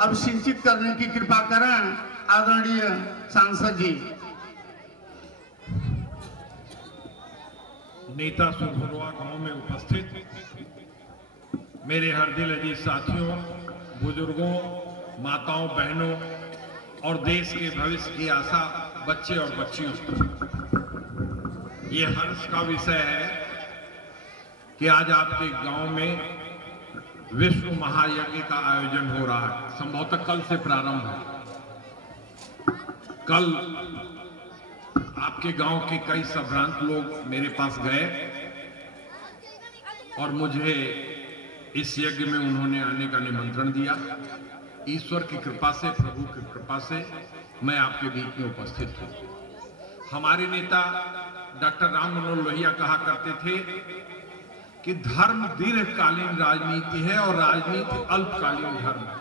अब सिंचित करने की कृपा करें आदरणीय सांसद जी। नेता सुरहुरवा गांव में उपस्थित मेरे हरदिल अजीज साथियों, बुजुर्गों, माताओं, बहनों और देश के भविष्य की आशा बच्चे और बच्चियों, ये हर्ष का विषय है कि आज आपके गांव में विश्व महायज्ञ का आयोजन हो रहा है। संभवतः कल से प्रारंभ है। कल आपके गांव के कई संभ्रांत लोग मेरे पास गए और मुझे इस यज्ञ में उन्होंने आने का निमंत्रण दिया। ईश्वर की कृपा से, प्रभु की कृपा से मैं आपके बीच में उपस्थित हूं। हमारे नेता डॉक्टर राम मनोहर लोहिया कहा करते थे कि धर्म दीर्घकालीन राजनीति है और राजनीति अल्पकालीन धर्म है।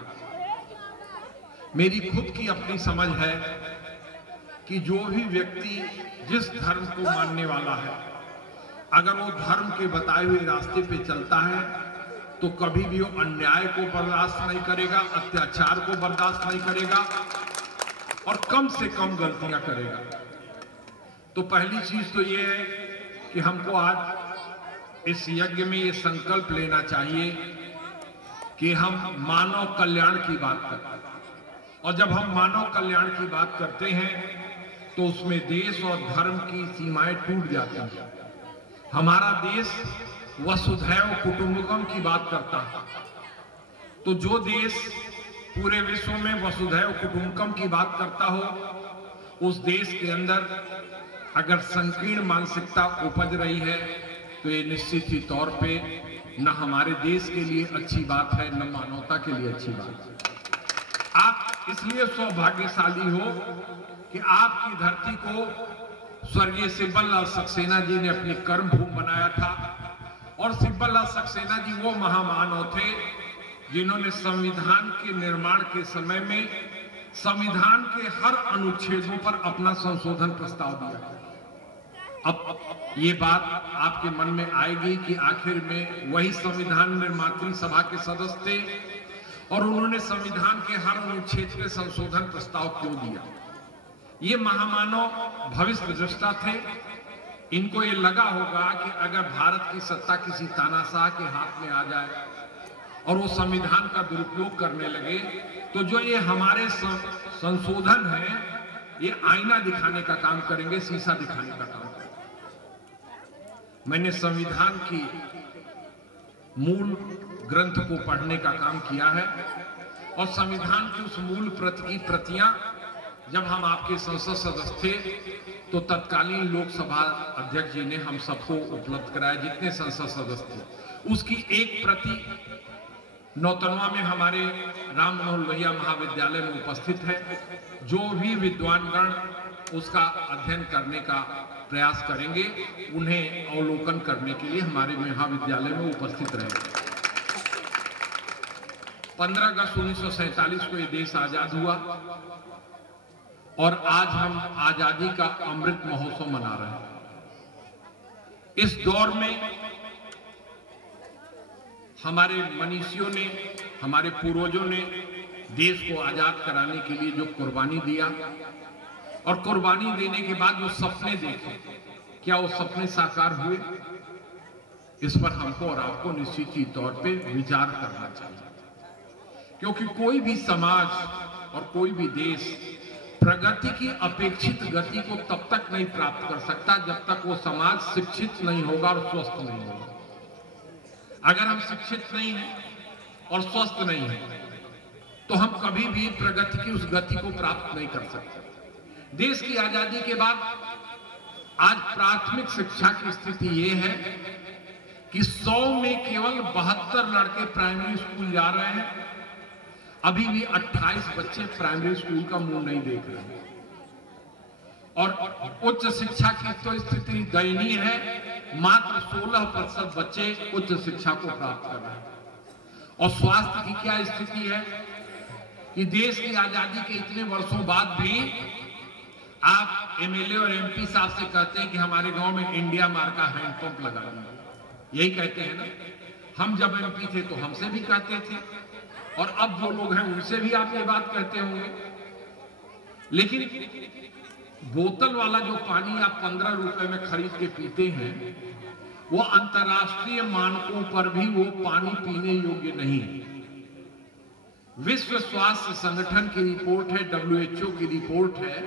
मेरी खुद की अपनी समझ है कि जो भी व्यक्ति जिस धर्म को मानने वाला है, अगर वो धर्म के बताए हुए रास्ते पे चलता है तो कभी भी वो अन्याय को बर्दाश्त नहीं करेगा, अत्याचार को बर्दाश्त नहीं करेगा और कम से कम गलतियां करेगा। तो पहली चीज तो ये है कि हमको आज इस यज्ञ में ये संकल्प लेना चाहिए कि हम मानव कल्याण की बात करते हैं। और जब हम मानव कल्याण की बात करते हैं तो उसमें देश और धर्म की सीमाएं टूट जाती हैं। हमारा देश वसुधैव कुटुंबकम की बात करता है। तो जो देश पूरे विश्व में वसुधैव कुटुंबकम की बात करता हो, उस देश के अंदर अगर संकीर्ण मानसिकता उपज रही है तो ये निश्चित ही तौर पे न हमारे देश के लिए अच्छी बात है, न मानवता के लिए अच्छी बात है। आप इसलिए सौभाग्यशाली हो कि आपकी धरती को स्वर्गीय सिब्बल लाल सक्सेना जी ने अपनी कर्म भूमि बनाया था। और सिब्बल लाल सक्सेना जी वो महामानव थे जिन्होंने संविधान के निर्माण के समय में संविधान के हर अनुच्छेदों पर अपना संशोधन प्रस्ताव दिया। अब ये बात आपके मन में आएगी कि आखिर में वही संविधान निर्मात्री सभा के सदस्य थे और उन्होंने संविधान के हर अनुच्छेद के संशोधन प्रस्ताव क्यों दिया। ये महामानव भविष्य दृष्टा थे। इनको ये लगा होगा कि अगर भारत की सत्ता किसी तानाशाह के हाथ में आ जाए और वो संविधान का दुरुपयोग करने लगे तो जो ये हमारे संशोधन है ये आईना दिखाने का काम करेंगे, शीशा दिखाने का काम करेंगे। मैंने संविधान की मूल ग्रंथ को पढ़ने का काम किया है और संविधान की उस मूल प्रति की प्रतियां जब हम आपके संसद सदस्य थे तो तत्कालीन लोकसभा अध्यक्ष जी ने हम सबको उपलब्ध कराया, जितने संसद सदस्य थे। उसकी एक प्रति नौतनवा में हमारे राम मनोहर लोहिया महाविद्यालय में उपस्थित है। जो भी विद्वानगण उसका अध्ययन करने का प्रयास करेंगे उन्हें अवलोकन करने के लिए हमारे महाविद्यालय में उपस्थित रहेंगे। 15 अगस्त 1947 को ये देश आजाद हुआ और आज हम आजादी का अमृत महोत्सव मना रहे हैं। इस दौर में हमारे मनीषियों ने, हमारे पूर्वजों ने देश को आजाद कराने के लिए जो कुर्बानी दिया और कुर्बानी देने के बाद जो सपने देखे, क्या वो सपने साकार हुए? इस पर हमको और आपको निश्चित ही तौर पे विचार करना चाहिए, क्योंकि कोई भी समाज और कोई भी देश प्रगति की अपेक्षित गति को तब तक नहीं प्राप्त कर सकता जब तक वो समाज शिक्षित नहीं होगा और स्वस्थ नहीं होगा। अगर हम शिक्षित नहीं हैं और स्वस्थ नहीं हैं तो हम कभी भी प्रगति की उस गति को प्राप्त नहीं कर सकते। देश की आजादी के बाद आज प्राथमिक शिक्षा की स्थिति ये है कि 100 में केवल 72 लड़के प्राइमरी स्कूल जा रहे हैं। अभी भी 28 बच्चे प्राइमरी स्कूल का मुंह नहीं देख रहे हैं और उच्च शिक्षा की तो स्थिति दयनीय है। मात्र 16% बच्चे उच्च शिक्षा को प्राप्त कर रहे हैं। और स्वास्थ्य की क्या स्थिति है कि देश की आजादी के इतने वर्षों बाद भी आप एमएलए और एमपी साहब से कहते हैं कि हमारे गांव में इंडिया मार्क का हैंडपंप लगा दिया। यही कहते हैं ना। हम जब एमपी थे तो हमसे भी कहते थे और अब जो लोग हैं उनसे भी आप ये बात कहते होंगे। लेकिन बोतल वाला जो पानी आप 15 रुपए में खरीद के पीते हैं, वो अंतर्राष्ट्रीय मानकों पर भी वो पानी पीने योग्य नहीं। विश्व स्वास्थ्य संगठन की रिपोर्ट है, WHO की रिपोर्ट है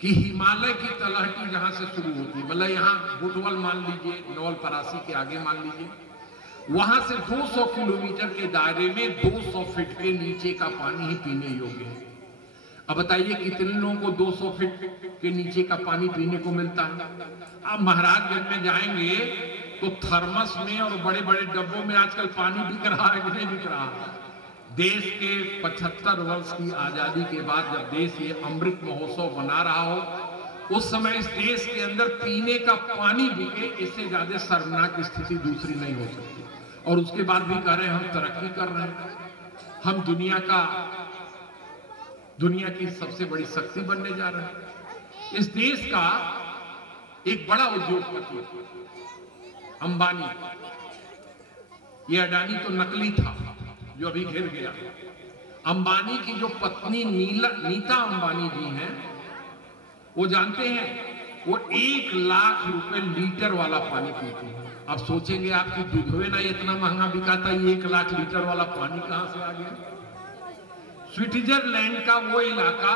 कि हिमालय की तलहटी जहां से शुरू होती है, मतलब यहां बुटवल मान लीजिए, नवलपरासी के आगे मान लीजिए, वहां से 200 किलोमीटर के दायरे में 200 फीट के नीचे का पानी ही पीने योग्य है। अब बताइए कितने लोगों को 200 फीट के नीचे का पानी पीने को मिलता है? आप महाराजगंज में जाएंगे तो थर्मस में और बड़े बड़े डब्बों में आजकल पानी बिक रहा है कि नहीं बिक रहा? देश के 75 वर्ष की आजादी के बाद जब देश ये अमृत महोत्सव बना रहा हो, उस समय इस देश के अंदर पीने का पानी बिके, इससे ज्यादा शर्मनाक स्थिति दूसरी नहीं हो सकती। और उसके बाद भी कह रहे हैं हम तरक्की कर रहे हैं, हम दुनिया की सबसे बड़ी शक्ति बनने जा रहे हैं। इस देश का एक बड़ा उद्योगपति अंबानी, ये अडानी तो नकली था जो अभी घिर गया। अंबानी की जो पत्नी नीता अंबानी जी हैं, वो जानते हैं वो 1 लाख रुपए लीटर वाला पानी पीते हैं। अब सोचेंगे आपकी दूधवे ना इतना महंगा बिका था, 1 लाख लीटर वाला पानी कहां से आ गया? स्विट्जरलैंड का वो इलाका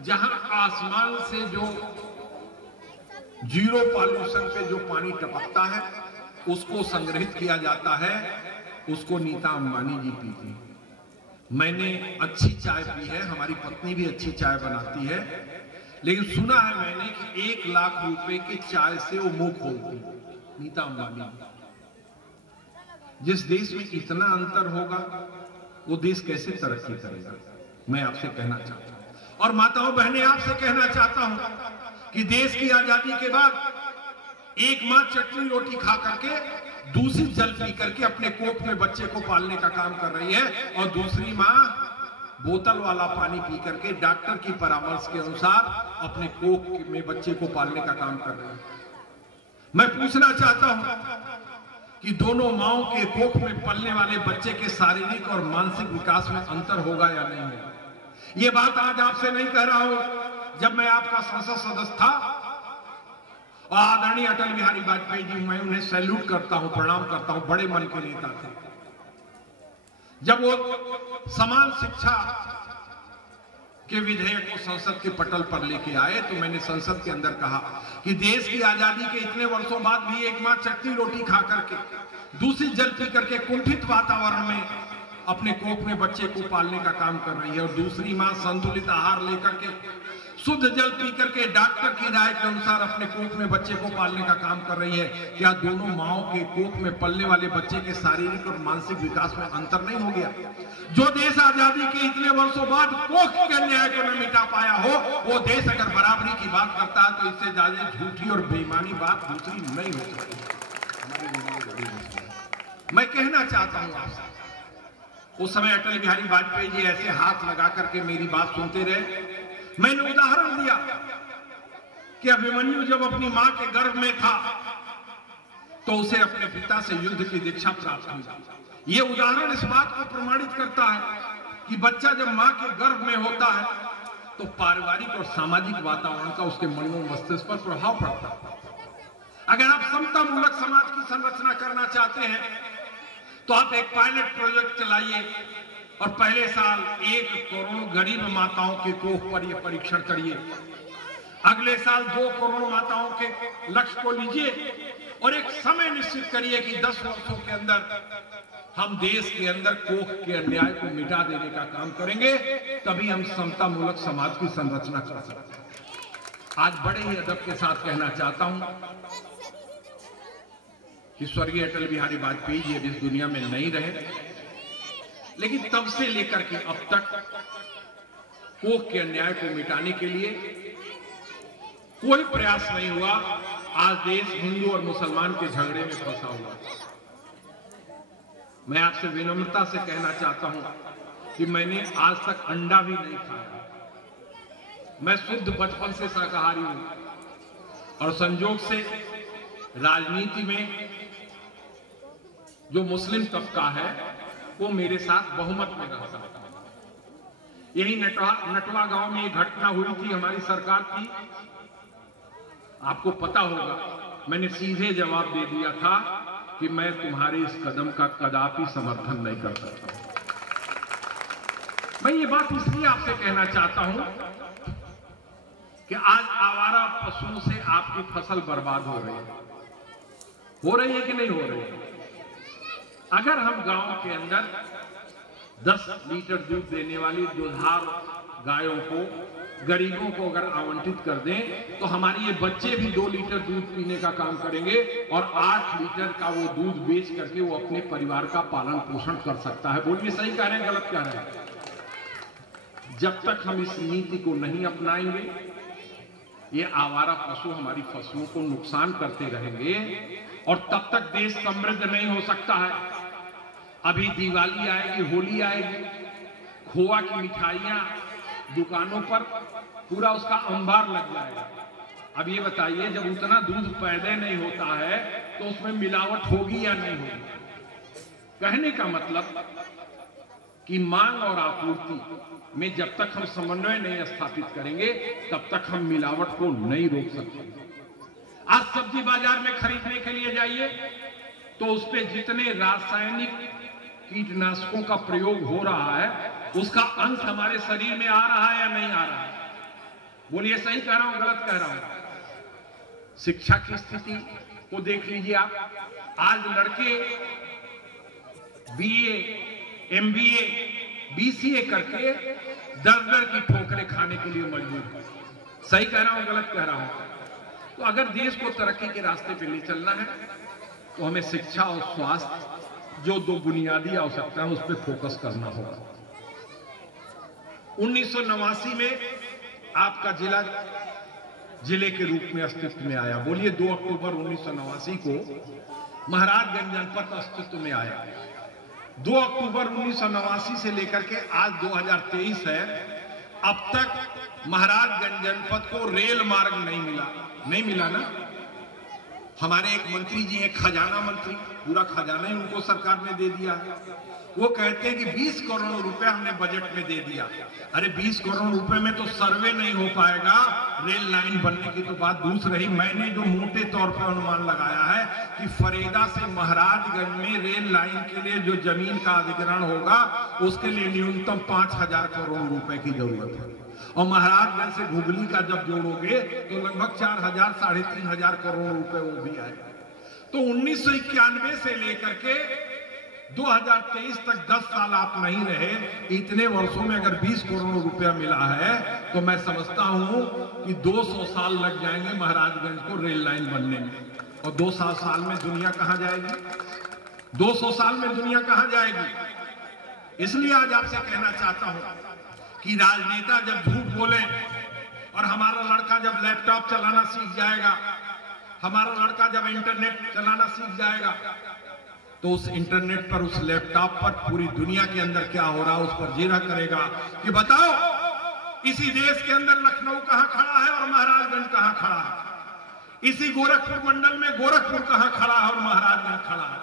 जहां आसमान से जो जीरो पॉल्यूशन पे जो पानी टपकता है उसको संग्रहित किया जाता है, उसको नीता अंबानी जी पीती है। मैंने अच्छी चाय पी है, हमारी पत्नी भी अच्छी चाय बनाती है, लेकिन सुना है मैंने कि 1 लाख रुपए की चाय से वो मुंह खोलती है नीता अंबानी। जिस देश में इतना अंतर होगा वो देश कैसे तरक्की करेगा? मैं आपसे कहना चाहता हूं, और माताओं बहनें आपसे कहना चाहता हूं कि देश की आजादी के बाद एक मां चटनी रोटी खा करके, दूषित जल पी करके अपने कोख में बच्चे को पालने का काम कर रही है, और दूसरी मां बोतल वाला पानी पी करके डॉक्टर की परामर्श के अनुसार अपने कोख में बच्चे को पालने का काम कर रही है। मैं पूछना चाहता हूं कि दोनों माओं के कोख में पलने वाले बच्चे के शारीरिक और मानसिक विकास में अंतर होगा या नहीं होगा? ये बात आज आपसे नहीं कह रहा हूं। जब मैं आपका संसद सदस्य था और आदरणीय अटल बिहारी वाजपेयी जी, मैं उन्हें सैल्यूट करता हूं, प्रणाम करता हूं, बड़े मन के नेता थे। जब वो समान शिक्षा के विधेयक को संसद के पटल पर लेके आए तो मैंने संसद के अंदर कहा कि देश की आजादी के इतने वर्षों बाद भी एक मां चटनी रोटी खा करके, दूषित जल पी करके, कुंठित वातावरण में अपने कोख में बच्चे को पालने का काम कर रही है, और दूसरी मां संतुलित आहार लेकर के, शुद्ध जल पी करके, डॉक्टर की राय के अनुसार अपने कोख में बच्चे को पालने का काम कर रही है। क्या दोनों माओं के कोख में पलने वाले बच्चे के शारीरिक और मानसिक विकास में अंतर नहीं हो गया? जो देश आजादी के इतने वर्षों बाद कोख के न्याय को न मिटा पाया हो, वो देश अगर बराबरी की बात करता है तो इससे ज्यादा झूठी और बेईमानी बात दूसरी नहीं हो सकती। मैं कहना चाहता हूं आपसे, उस समय अटल बिहारी वाजपेयी जी ऐसे हाथ लगा करके मेरी बात सुनते रहे। मैंने उदाहरण दिया कि अभिमन्यु जब अपनी मां के गर्भ में था तो उसे अपने पिता से युद्ध की दीक्षा प्राप्त हुई। यह उदाहरण इस बात को प्रमाणित करता है कि बच्चा जब मां के गर्भ में होता है तो पारिवारिक और सामाजिक वातावरण का उसके मन और मस्तिष्क पर प्रभाव पड़ता है। अगर आप समता मूलक समाज की संरचना करना चाहते हैं तो आप एक पायलट प्रोजेक्ट चलाइए और पहले साल 1 करोड़ गरीब माताओं के कोख पर यह परीक्षण करिए। अगले साल 2 करोड़ माताओं के लक्ष्य को लीजिए और एक समय निश्चित करिए कि 10 वर्षों के अंदर हम देश के अंदर कोख के अन्याय को मिटा देने का काम करेंगे, तभी हम समता मूलक समाज की संरचना कर सकते हैं। आज बड़े ही अदब के साथ कहना चाहता हूं कि स्वर्गीय अटल बिहारी वाजपेयी जी अब इस दुनिया में नहीं रहे, लेकिन तब से लेकर के अब तक कोख के अन्याय को मिटाने के लिए कोई प्रयास नहीं हुआ। आज देश हिंदू और मुसलमान के झगड़े में फंसा हुआ। मैं आपसे विनम्रता से कहना चाहता हूं कि मैंने आज तक अंडा भी नहीं खाया। मैं शुद्ध बचपन से शाकाहारी हूं और संयोग से राजनीति में जो मुस्लिम तबका है वो मेरे साथ बहुमत में रहता है। यही नटवा गांव में एक घटना हुई थी हमारी सरकार की, आपको पता होगा। मैंने सीधे जवाब दे दिया था कि मैं तुम्हारे इस कदम का कदापि समर्थन नहीं कर सकता। मैं ये बात इसलिए आपसे कहना चाहता हूं कि आज आवारा पशुओं से आपकी फसल बर्बाद हो रही है कि नहीं हो रही है? अगर हम गांव के अंदर 10 लीटर दूध देने वाली दुधार गायों को, गरीबों को अगर आवंटित कर दें तो हमारे ये बच्चे भी 2 लीटर दूध पीने का काम करेंगे और 8 लीटर का वो दूध बेच करके वो अपने परिवार का पालन पोषण कर सकता है। बोलिए सही कह रहे हैं, गलत कह रहे हैं? जब तक हम इस नीति को नहीं अपनाएंगे, ये आवारा पशु हमारी फसलों को नुकसान करते रहेंगे और तब तक देश समृद्ध नहीं हो सकता है। अभी दिवाली आएगी, होली आएगी, खोआ की मिठाइयां दुकानों पर पूरा उसका अंबार लग जाएगा। अब ये बताइए, जब उतना दूध पैदा नहीं होता है तो उसमें मिलावट होगी या नहीं होगी? कहने का मतलब कि मांग और आपूर्ति में जब तक हम समन्वय नहीं स्थापित करेंगे तब तक हम मिलावट को नहीं रोक सकते। आज सब्जी बाजार में खरीदने के लिए जाइए तो उस पे जितने रासायनिक कीटनाशकों का प्रयोग हो रहा है उसका अंश हमारे शरीर में आ रहा है या नहीं आ रहा है? बोलिए सही कह रहा हूं, गलत कह रहा हूं? शिक्षा की स्थिति को देख लीजिए आप। आज लड़के बीए, एमबीए, बीसीए करके दर की ठोकरें खाने के लिए मजबूर है। सही कह रहा हूं, गलत कह रहा हूं? तो अगर देश को तरक्की के रास्ते पे ले चलना है तो हमें शिक्षा और स्वास्थ्य, जो 2 बुनियादी आवश्यकता है, उस पर फोकस करना होगा। 1989 में आपका जिला जिले के रूप में अस्तित्व में आया। बोलिए 2 अक्टूबर 1989 को महाराजगंज जनपद अस्तित्व में आया। 2 अक्टूबर 1989 से लेकर के आज 2023 है, अब तक महाराजगंज जनपद को रेल मार्ग नहीं मिला ना। हमारे एक मंत्री जी हैं, खजाना मंत्री, पूरा खजाना ही उनको सरकार ने दे दिया है। वो कहते हैं कि 20 करोड़ रुपए हमने बजट में दे दिया। अरे 20 करोड़ रुपए में तो सर्वे नहीं हो पाएगा, रेल लाइन बनने की तो बात दूसरी रही। मैंने जो मोटे तौर पर अनुमान लगाया है कि फरीदा से महाराजगंज में रेल लाइन के लिए जो जमीन का अधिग्रहण होगा उसके लिए न्यूनतम 5000 करोड़ रुपए की जरूरत है, और महाराजगंज से घुगली का जब जोड़ोगे तो लगभग 4000 साढ़े 3000 करोड़ रुपए वो भी आएगा। तो 1991 से लेकर के 2023 तक 10 साल आप नहीं रहे, इतने वर्षों में अगर 20 करोड़ रुपया मिला है तो मैं समझता हूं कि 200 साल लग जाएंगे महाराजगंज को रेल लाइन बनने में। और 200 साल में दुनिया कहां जाएगी? 200 साल में दुनिया कहां जाएगी? इसलिए आज आपसे कहना चाहता हूं कि राजनेता जब झूठ बोले और हमारा लड़का जब लैपटॉप चलाना सीख जाएगा, हमारा लड़का जब इंटरनेट चलाना सीख जाएगा, तो उस इंटरनेट पर, उस लैपटॉप पर पूरी दुनिया के अंदर क्या हो रहा है उस पर जिक्र करेगा कि बताओ इसी देश के अंदर लखनऊ कहां खड़ा है और महाराजगंज कहां खड़ा है, इसी गोरखपुर मंडल में गोरखपुर कहां खड़ा है और महाराजगंज खड़ा है,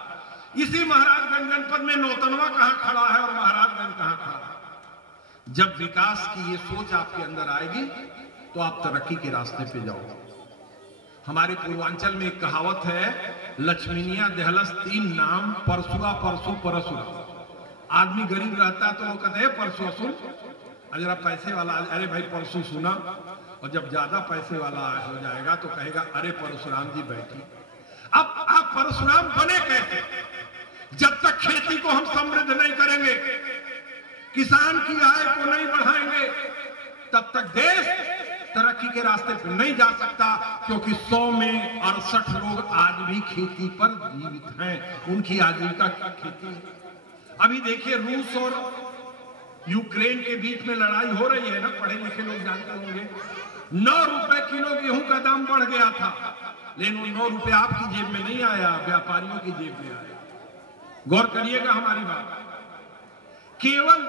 इसी महाराजगंज जनपद में नौतनवा कहां खड़ा है और महाराजगंज कहां खड़ा है। जब विकास की ये सोच आपके अंदर आएगी तो आप तरक्की के रास्ते पे जाओगे। हमारे पूर्वांचल में एक कहावत है, लक्ष्मीनिया दहलस 3 नाम, परसुआ परसु परसुरा। आदमी गरीब रहता है तो वो कहते हैं परसु सुन, अगर आप पैसे वाला, अरे भाई परसु सुना, और जब ज्यादा पैसे वाला हो जाएगा तो कहेगा अरे परशुराम जी बैठिए। अब आप परशुराम बने कैसे? जब तक खेती को हम समृद्ध नहीं करेंगे, किसान की आय को नहीं बढ़ाएंगे, तब तक देश तरक्की के रास्ते पर नहीं जा सकता, क्योंकि 100 में 68 लोग आज भी खेती पर जीवित हैं, उनकी आजीविका खेती है। अभी देखिए रूस और यूक्रेन के बीच में लड़ाई हो रही है ना, पढ़े लिखे लोग जानते होंगे। 9 रुपए किलो गेहूं का दाम बढ़ गया था, लेकिन 9 रुपए आपकी जेब में नहीं आया, व्यापारियों की जेब में आया। गौर करिएगा हमारी बात। केवल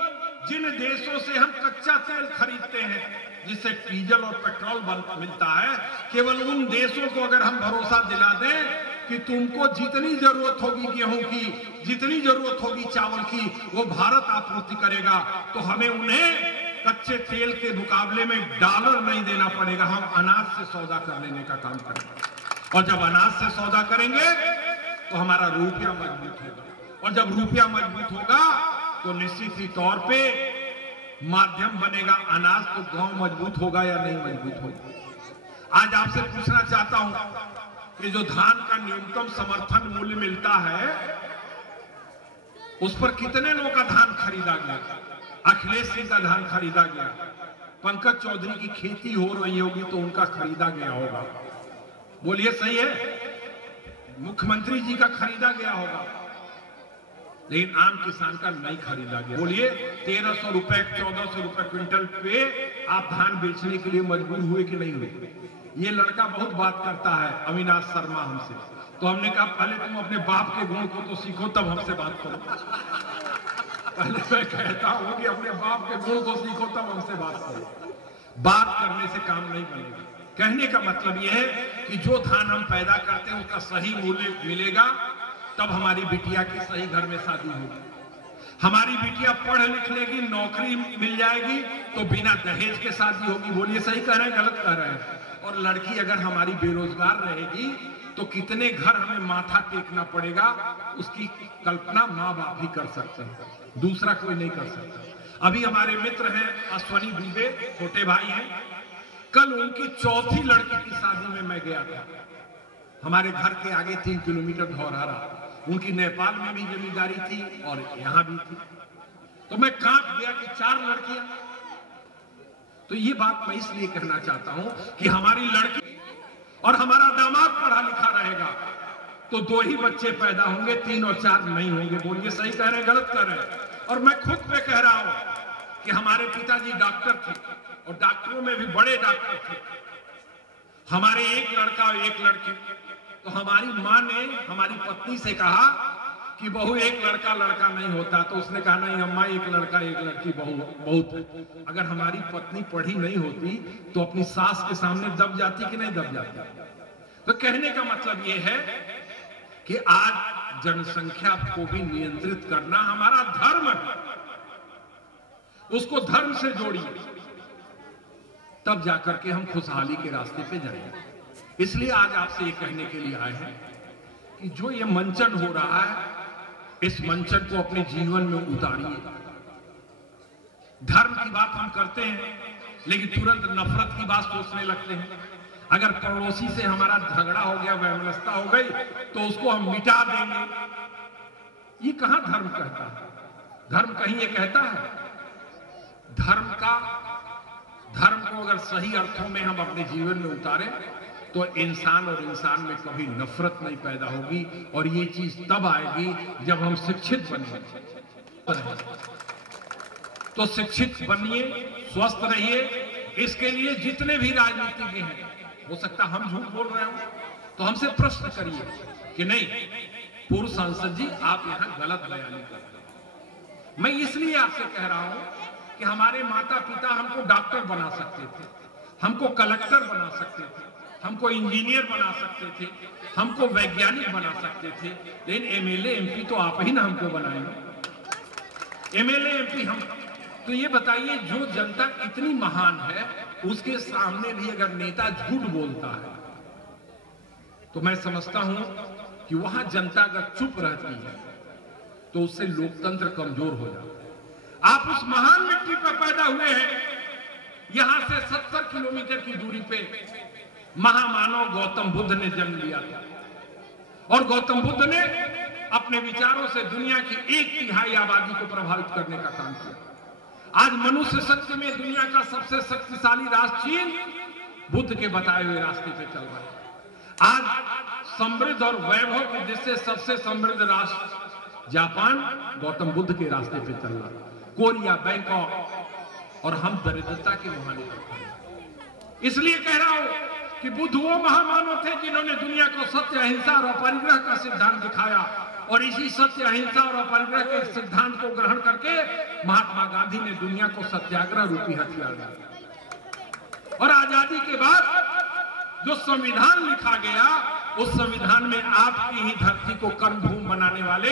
जिन देशों से हम कच्चा तेल खरीदते हैं, जिससे डीजल और पेट्रोल मिलता है, केवल उन देशों को अगर हम भरोसा दिला दें कि तुमको जितनी जरूरत होगी गेहूं की, जितनी जरूरत होगी चावल की, वो भारत आपूर्ति करेगा। तो हमें उन्हें कच्चे तेल के मुकाबले में डॉलर नहीं देना पड़ेगा, हम अनाज से सौदा कर लेने का काम करेंगे। और जब अनाज से सौदा करेंगे तो हमारा रुपया मजबूत होगा, और जब रुपया मजबूत होगा तो निश्चित ही तौर पे माध्यम बनेगा अनाज। तो गांव मजबूत होगा या नहीं मजबूत होगा? आज आपसे पूछना चाहता हूं कि जो धान का न्यूनतम समर्थन मूल्य मिलता है उस पर कितने लोगों का धान खरीदा गया? अखिलेश सिंह का धान खरीदा गया, पंकज चौधरी की खेती हो रही होगी तो उनका खरीदा गया होगा, बोलिए सही है? मुख्यमंत्री जी का खरीदा गया होगा, लेकिन आम किसान का नहीं खरीदा गया। बोलिए 1300 रुपए 1400 रुपए क्विंटल पे आप धान बेचने के लिए मजबूर हुए कि नहीं हुए? ये लड़का बहुत बात करता है, अविनाश शर्मा, हमसे। तो हमने कहा पहले तुम अपने बाप के गुण को तो सीखो तब हमसे बात करो। पहले मैं कहता हूं कि अपने बाप के गुण को सीखो तब हमसे बात करो। बात करने से काम नहीं बनेगा। कहने का मतलब यह है कि जो धान हम पैदा करते हैं उसका सही मूल्य मिलेगा, तब हमारी बिटिया की सही घर में शादी होगी। हमारी बिटिया पढ़ लिख लेगी, नौकरी मिल जाएगी तो बिना दहेज के शादी होगी। बोलिए सही कह रहे हैं गलत कह रहे हैं? और लड़की अगर हमारी बेरोजगार रहेगी तो कितने घर हमें माथा टेकना पड़ेगा, उसकी कल्पना माँ बाप ही कर सकते हैं, दूसरा कोई नहीं कर सकता। अभी हमारे मित्र हैं अश्वनी दुबे, छोटे भाई हैं, कल उनकी चौथी लड़की की शादी में मैं गया था। हमारे घर के आगे 3 किलोमीटर धौरहरा, उनकी नेपाल में भी जमींदारी थी और यहां भी थी। तो मैं कांप गया कि 4 लड़कियां। तो ये बात मैं इसलिए कहना चाहता हूं कि हमारी लड़की और हमारा दामाद पढ़ा लिखा रहेगा तो 2 ही बच्चे पैदा होंगे, 3 और 4 नहीं होंगे। बोलिए सही कह रहे हैं गलत कह रहे हैं? और मैं खुद पे कह रहा हूं कि हमारे पिताजी डॉक्टर थे और डॉक्टरों में भी बड़े डॉक्टर थे। हमारे एक लड़का और एक लड़की। तो हमारी माँ ने हमारी पत्नी से कहा कि बहू एक लड़का लड़का नहीं होता। तो उसने कहा नहीं अम्मा, एक लड़का एक लड़की बहुत है। अगर हमारी पत्नी पढ़ी नहीं होती तो अपनी सास के सामने दब जाती कि नहीं दब जाती? तो कहने का मतलब यह है कि आज जनसंख्या को भी नियंत्रित करना हमारा धर्म है। उसको धर्म से जोड़िए, तब जाकर के हम खुशहाली के रास्ते पे जाएंगे। इसलिए आज आपसे ये कहने के लिए आए हैं कि जो ये मंचन हो रहा है, इस मंचन को अपने जीवन में उतारिए। धर्म की बात हम करते हैं लेकिन तुरंत नफरत की बात सोचने लगते हैं। अगर पड़ोसी से हमारा झगड़ा हो गया, वैमनस्यता हो गई, तो उसको हम मिटा देंगे। ये कहां धर्म कहता है? धर्म कहीं ये कहता है? धर्म को अगर सही अर्थों में हम अपने जीवन में उतारें तो इंसान और इंसान में कभी नफरत नहीं पैदा होगी। और ये चीज तब आएगी जब हम शिक्षित बनेंगे। तो शिक्षित बनिए, स्वस्थ रहिए। इसके लिए जितने भी राजनीतिज्ञ हैं, हो सकता हम झूठ बोल रहे हो तो हमसे प्रश्न करिए कि नहीं पूर्व सांसद जी आप यहां गलत बयानी कर रहे हैं। मैं इसलिए आपसे कह रहा हूं कि हमारे माता पिता हमको डॉक्टर बना सकते थे, हमको कलेक्टर बना सकते थे, हमको इंजीनियर बना सकते थे, हमको वैज्ञानिक बना सकते थे, लेकिन एमएलए एमपी तो आप ही ना हमको बनाएंगे। एमएलए एमपी हम। तो ये बताइए, जो जनता इतनी महान है उसके सामने भी अगर नेता झूठ बोलता है तो मैं समझता हूं कि वहां जनता अगर चुप रहती है तो उससे लोकतंत्र कमजोर हो जाता है। आप उस महान मिट्टी पर पैदा हुए हैं। यहां से 70 किलोमीटर की दूरी पे महामानव गौतम बुद्ध ने जन्म लिया था और गौतम बुद्ध ने अपने विचारों से दुनिया की 1/3 आबादी को प्रभावित करने का काम किया। आज मनुष्य शक्ति में दुनिया का सबसे शक्तिशाली राष्ट्र चीन बुद्ध के बताए हुए रास्ते पे चल रहा है। आज समृद्ध और वैभव की दृष्टि से सबसे समृद्ध राष्ट्र जापान गौतम बुद्ध के रास्ते पे चल रहा है। कोरिया, बैंकॉक, और हम दरिद्रता के मुहाने पर। इसलिए कह रहा हूं कि बुद्ध वो महामानव थे जिन्होंने दुनिया को सत्य, अहिंसा और अपरिग्रह का सिद्धांत दिखाया। और इसी सत्य, अहिंसा और अपरिग्रह के सिद्धांत को ग्रहण करके महात्मा गांधी ने दुनिया को सत्याग्रह रूपी हथियार दिया। और आजादी के बाद जो संविधान लिखा गया उस संविधान में आपकी ही धरती को कर्मभूमि बनाने वाले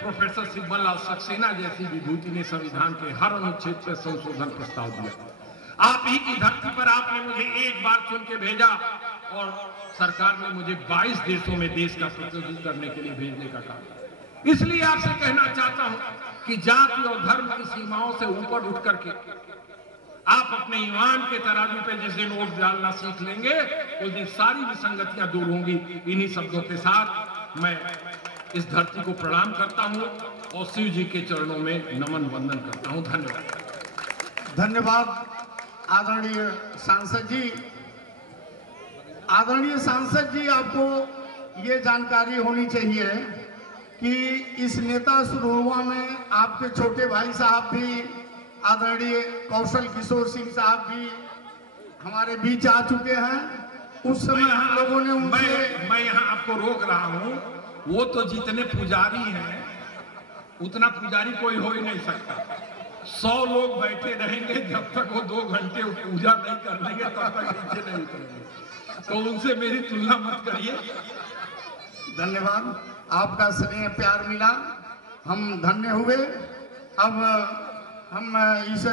प्रोफेसर शिवमल लाल सक्सेना जैसी विभूति ने संविधान के हर अनुच्छेद पर संशोधन प्रस्ताव दिया। आप ही की धरती पर आपने मुझे एक बार चुन के भेजा और सरकार ने मुझे 22 देशों में देश का प्रतिनिधित्व करने के लिए भेजने का काम। इसलिए आपसे कहना चाहता हूं कि जाति और धर्म की सीमाओं से ऊपर उठ करके आप अपने ईमान के तराजू पे जिस दिन वोट डालना सीख लेंगे उस दिन सारी विसंगतियां दूर होंगी। इन्हीं शब्दों के साथ मैं इस धरती को प्रणाम करता हूं और शिव जी के चरणों में नमन वंदन करता हूं। धन्यवाद। धन्यवाद आदरणीय सांसद जी। आदरणीय सांसद जी, आपको ये जानकारी होनी चाहिए कि इस नेता सुरहुआ में आपके छोटे भाई साहब भी, आदरणीय कौशल किशोर सिंह साहब भी हमारे बीच आ चुके हैं। उस समय हम लोगों ने उनसे मैं यहाँ आपको रोक रहा हूँ। वो तो जितने पुजारी हैं उतना पुजारी कोई हो ही नहीं सकता। 100 लोग बैठे रहेंगे, जब तक वो 2 घंटे पूजा नहीं कर लेंगे तब तक नीचे नहीं उतरेंगे। तो उनसे मेरी तुलना मत करिए। धन्यवाद, आपका स्नेह प्यार मिला, हम धन्य हुए। अब हम इस